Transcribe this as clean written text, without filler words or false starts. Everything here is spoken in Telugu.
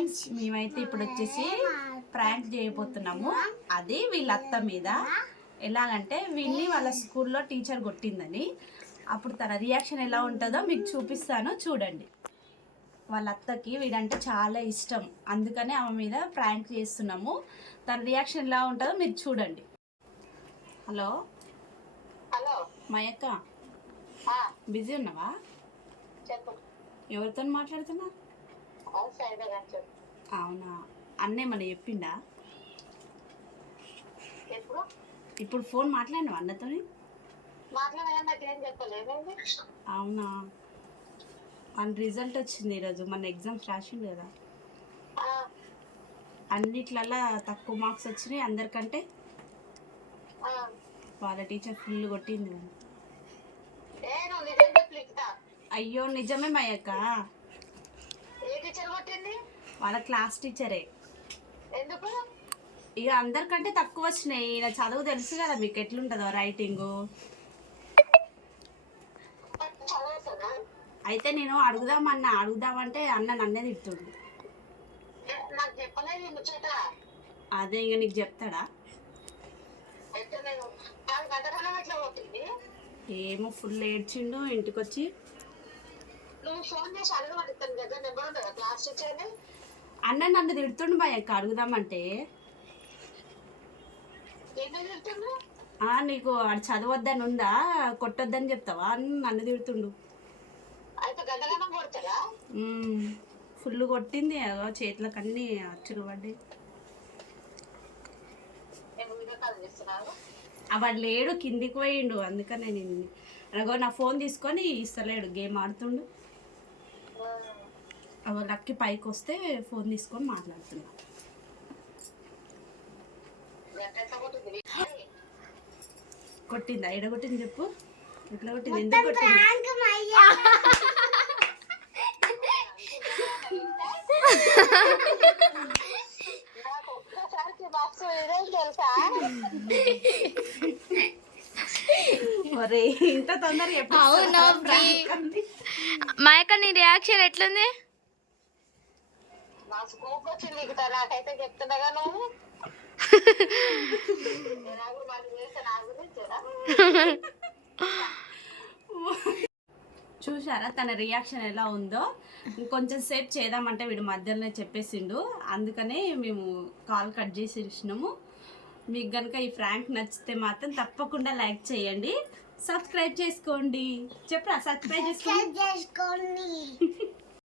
ఫ్రెండ్స్, మేమైతే ఇప్పుడు వచ్చేసి ప్రాంక్ చేయబోతున్నాము. అది వీళ్ళ అత్త మీద. ఎలాగంటే వీళ్ళని వాళ్ళ స్కూల్లో టీచర్ కొట్టిందని. అప్పుడు తన రియాక్షన్ ఎలా ఉంటుందో మీకు చూపిస్తాను, చూడండి. వాళ్ళ అత్తకి వీడంటే చాలా ఇష్టం, అందుకనే ఆమె మీద ప్రాంక్ చేస్తున్నాము. తన రియాక్షన్ ఎలా ఉంటుందో మీరు చూడండి. హలో హలో మయక్క, బిజీ ఉన్నావా? ఎవరితో మాట్లాడుతున్నా? అవునా, అన్నే మన చెప్పిండా? ఇప్పుడు ఫోన్ మాట్లాడినావా అన్నతో? అవునా, మన రిజల్ట్ వచ్చింది ఈరోజు. మన ఎగ్జామ్స్ రాసిండు కదా, అన్నిట్లల్లా తక్కువ మార్క్స్ వచ్చినాయి అందరికంటే. వాళ్ళ టీచర్ ఫుల్ కొట్టింది. అయ్యో నిజమే మయ్యక్క, వాళ్ళ క్లాస్ టీచరే. ఇక అందరికంటే తక్కువ వచ్చినాయి. ఈయన చదువు తెలుసు కదా మీకు ఎట్లుంటుందో రైటింగు. అయితే నేను అడుగుదామంటే అన్న నన్నే తిడుతుండు. అదే ఇక నీకు చెప్తాడా? ఏమో ఫుల్ ఏడ్చిండు ఇంటికి వచ్చి. అన్న నన్ను తిడుతుండు మా యొక్క అడుగుదామంటే. నీకు అది చదవద్దని ఉందా, కొట్టొద్దని చెప్తావా అని నన్ను తిడుతుండు. ఫుల్ కొట్టింది, చేతులకు అన్ని అచ్చులు పడ్డాయి. వాడు లేడు, కిందికి పోయిండు. అందుకనే నేను అనగో నా ఫోన్ తీసుకొని ఇస్తలేడు, గేమ్ ఆడుతుండు. లక్కి పైకి వస్తే ఫోన్ తీసుకొని మాట్లాడుతున్నా. కొట్టిందా? ఎడ కొట్టింది చెప్పు, ఎట్లా కొట్టింది, ఎందుకు కొట్టింది? ఇంత తొందరగా మాయక్క నీ రియాక్షన్ ఎట్లుంది? నాకైతే చెప్తున్నాగా నువ్వు. చూసారా తన రియాక్షన్ ఎలా ఉందో? ఇంకొంచెం సేపు చేద్దామంటే వీడు మధ్యలోనే చెప్పేసిండు. అందుకనే మేము కాల్ కట్ చేసి ఇచ్చినాము. మీకు కనుక ఈ ఫ్రాంక్ నచ్చితే మాత్రం తప్పకుండా లైక్ చేయండి, సబ్స్క్రైబ్ చేసుకోండి. చెప్పరా, సబ్స్క్రైబ్ చేసుకోండి.